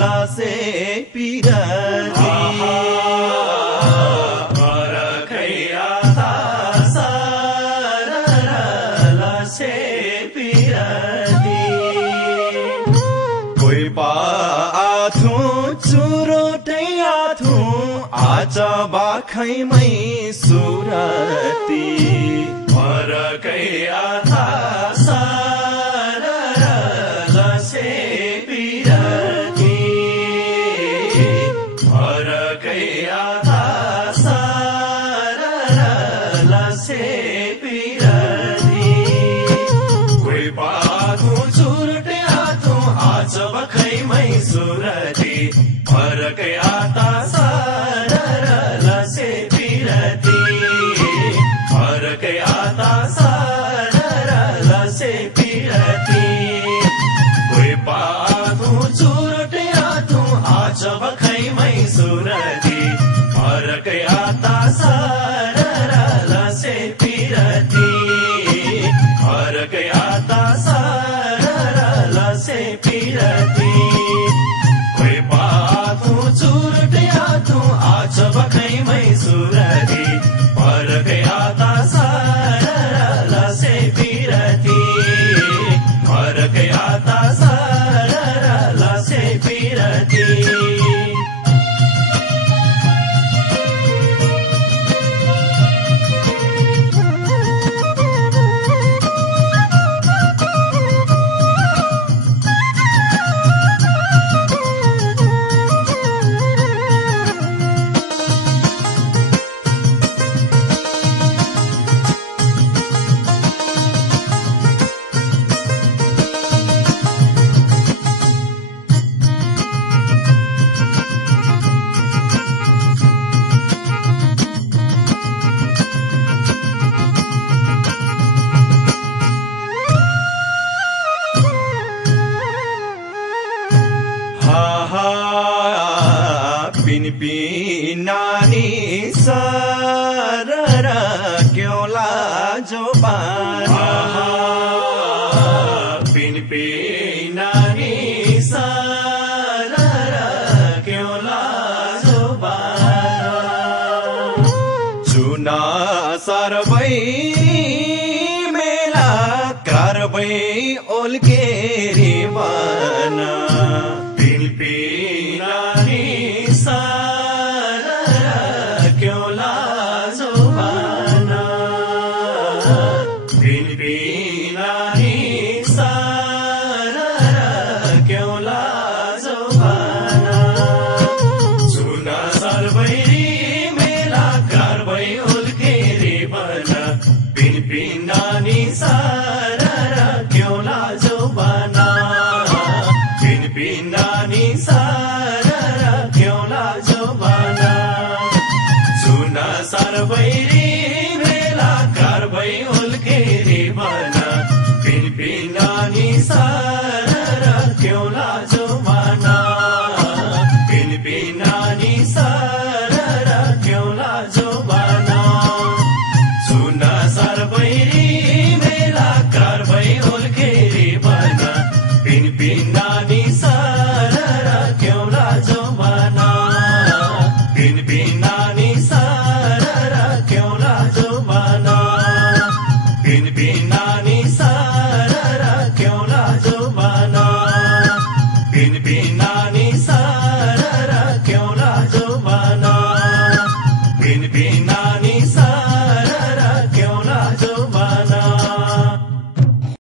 लासे पिरती परकै आता सारा लासे पिरती कोही पाथु चुरोटै आथु आज बाखैमै सुरती परकै आता सारा लासे पिरती परकै आता सारा लासे पिरती कोही पाथु चुरोटै आथु आज बाखैमै सुरती परकै आता सारा लासे पिरती परकै आता सारा लासे पिरती कोही पाथु चुरोटै आथु आज बाखैमै सुरती परकै आता सारा लासे पिरती परकै आता सारा लासे पिरती कोही पाथु चुरोटै आथु आज बाखैमै सुरती परकै आता सारा लासे पिरती परकै आता सारा लासे पिरती नानी सररा क्यों लाजो पानी पिन पिन